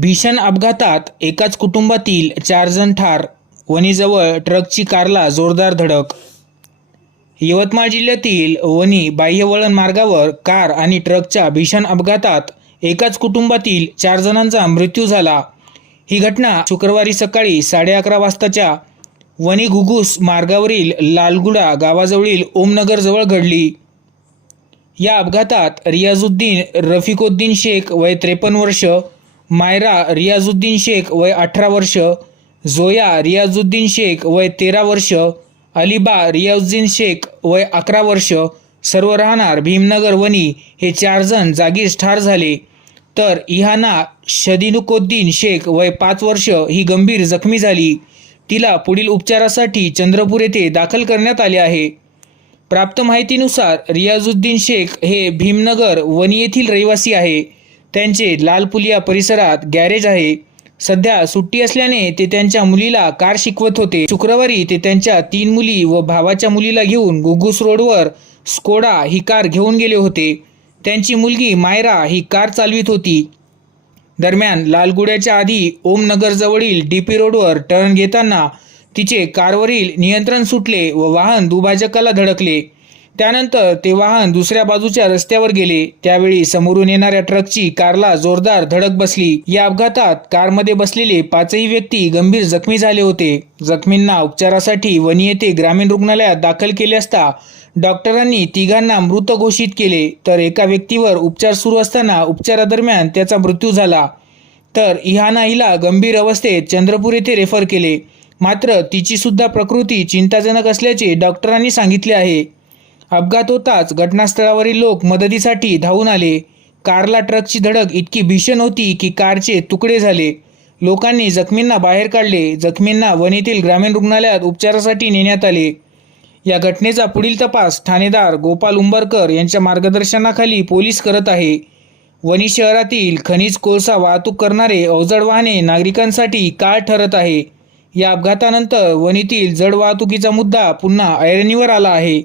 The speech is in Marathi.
भीषण अपघातात एकाच कुटुंबातील चार जण ठार वणीजवळ ट्रकची कारला जोरदार धडक. यवतमाळ जिल्ह्यातील वणी बाह्यवळण मार्गावर कार आणि ट्रकच्या भीषण अपघातात एकाच कुटुंबातील चार जणांचा मृत्यू झाला. ही घटना शुक्रवारी सकाळी साडे अकरा वाजताच्या वणी घुगुस मार्गावरील लालगुडा गावाजवळील ओमनगरजवळ घडली. या अपघातात रियाजुद्दीन रफिकोद्दीन शेख वय त्रेपन्न वर्ष मायरा रियाजुद्दीन शेख वय अठरा वर्ष झोया रियाजुद्दीन शेख वय तेरा वर्ष अलिबा रियाजुद्दीन शेख वय अकरा वर्ष सर्व राहणार भीमनगर वनी हे चार जण जागीच ठार झाले. तर इहाना शदिनुकोद्दीन शेख वय पाच वर्ष ही गंभीर जखमी झाली. तिला पुढील उपचारासाठी चंद्रपूर येथे दाखल करण्यात आले आहे. प्राप्त माहितीनुसार रियाजुद्दीन शेख हे भीमनगर वनी येथील रहिवासी आहे. त्यांचे लालपुलिया परिसरात गॅरेज आहे. सध्या सुट्टी असल्याने ते त्यांच्या मुलीला कार शिकवत होते. शुक्रवारी ते त्यांच्या तीन मुली व भावाच्या मुलीला घेऊन गुगुस रोडवर स्कोडा ही कार घेऊन गेले होते. त्यांची मुलगी मायरा ही कार चालवित होती. दरम्यान लालगुड्याच्या आधी ओमनगरजवळील डी पी रोडवर टर्न घेताना तिचे कारवरील नियंत्रण सुटले व वाहन दुभाजकाला धडकले. त्यानंतर ते वाहन दुसऱ्या बाजूच्या रस्त्यावर गेले. त्यावेळी समोरून येणाऱ्या ट्रकची कारला जोरदार धडक बसली. या अपघातात कारमध्ये बसलेले पाचही व्यक्ती गंभीर जखमी झाले होते. जखमींना उपचारासाठी वणी येथे ग्रामीण रुग्णालयात दाखल केले असता डॉक्टरांनी तिघांना मृत घोषित केले. तर एका व्यक्तीवर उपचार सुरू असताना उपचारादरम्यान त्याचा मृत्यू झाला. तर इहाना हिला गंभीर अवस्थेत चंद्रपूर येथे रेफर केले. मात्र तिची सुद्धा प्रकृती चिंताजनक असल्याचे डॉक्टरांनी सांगितले आहे. अपघात होताच घटनास्थळावरील लोक मदतीसाठी धावून आले. कारला ट्रकची धडक इतकी भीषण होती की कारचे तुकडे झाले. लोकांनी जखमींना बाहेर काढले. जखमींना वणीतील ग्रामीण रुग्णालयात उपचारासाठी नेण्यात आले. या घटनेचा पुढील तपास ठाणेदार गोपाल उंबरकर यांच्या मार्गदर्शनाखाली पोलीस करत आहे. वणी शहरातील खनिज कोळसा वाहतूक करणारे अवजड वाहने नागरिकांसाठी काळ ठरत आहे. या अपघातानंतर वणीतील जड वाहतुकीचा मुद्दा पुन्हा ऐरणीवर आला आहे.